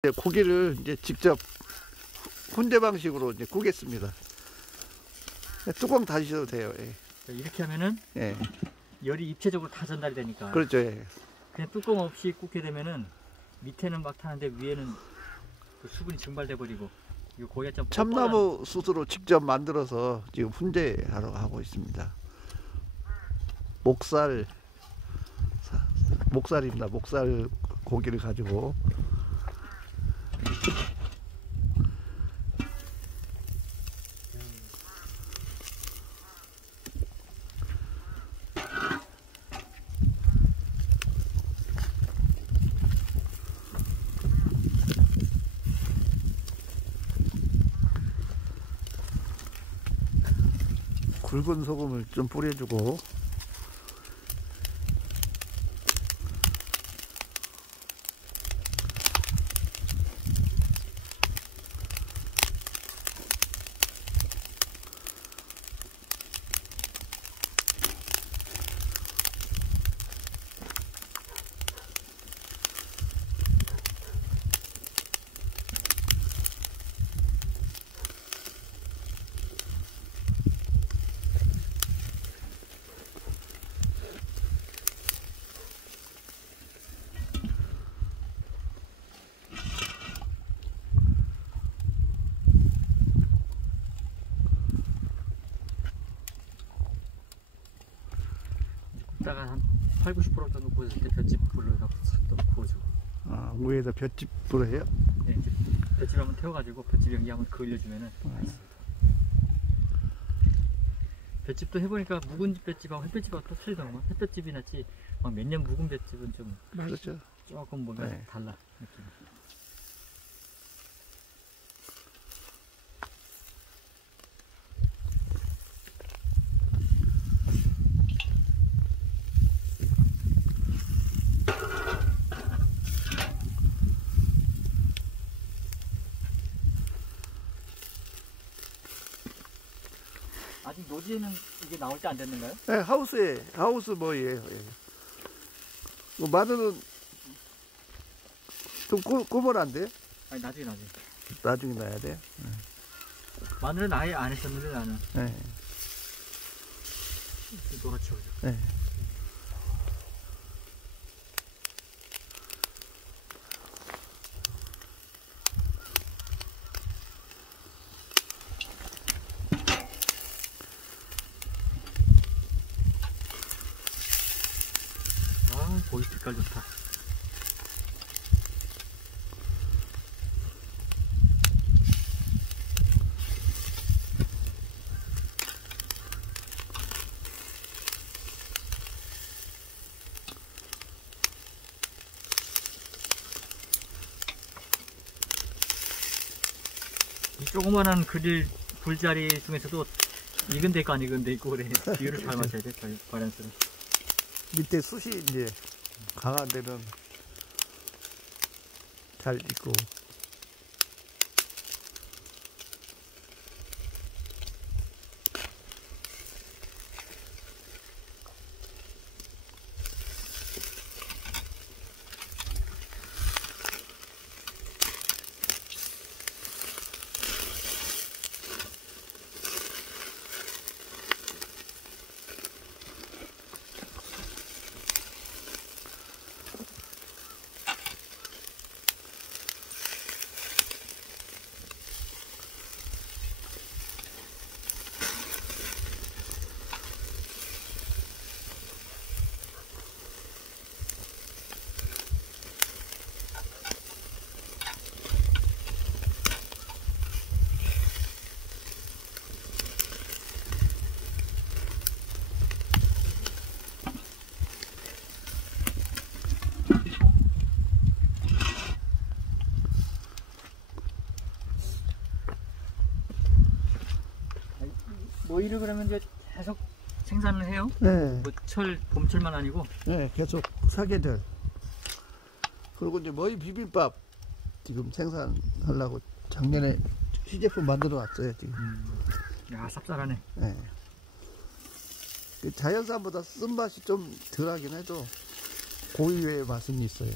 고기를 이제 직접 훈제 방식으로 이제 구겠습니다. 뚜껑 닫으셔도 돼요. 예. 이렇게 하면은 예. 열이 입체적으로 다 전달이 되니까. 그렇죠. 예. 그냥 뚜껑 없이 굽게 되면은 밑에는 막 타는데 위에는 그 수분이 증발돼 버리고 이거 고기가 좀 참나무 숯으로 직접 만들어서 지금 훈제하러 하고 있습니다. 목살입니다. 목살 고기를 가지고 굵은 소금을 좀 뿌려주고 굽다가 한 80~90% 정도 구워질 때 볏짚불을 또 구워주고. 아, 위에다 볏짚불을 해요? 네, 이제 볏짚 한번 태워가지고 볏짚 연기 한번 그을려주면은 맛있습니다. 볏짚도 해보니까 묵은 볏짚하고 햇볕집하고 또 틀리더라고요. 햇볕집이 낫지 막 몇 년 묵은 볏짚은 좀 그렇죠. 조금 뭔가 네. 달라 느낌이. 아직 노지에는 이게 나올 때 안 됐는가요? 네, 하우스 뭐예요? 예. 마늘은 좀 구우면 안 돼요? 아니 나중에. 나중에 놔야 돼. 마늘은 아예 안 했었는데 나는. 네. 노랗죠. 네. 아, 고기 색깔 좋다. 이 조그만한 그릴 불자리 중에서도 익은 데 있고 안 익은 데 있고 그래. 비율을 잘 맞춰야 돼. 바란스를. 밑에 숯이 이제 강한 데는 잘 익고. 모이를 그러면 이제 계속 생산을 해요? 네. 뭐 봄철만 아니고? 네, 계속 사게 될. 그리고 이제 머위 비빔밥 지금 생산하려고 작년에 시제품 만들어 놨어요, 지금. 야, 쌉쌀하네. 네. 자연산보다 쓴맛이 좀 덜하긴 해도 고유의 맛은 있어요.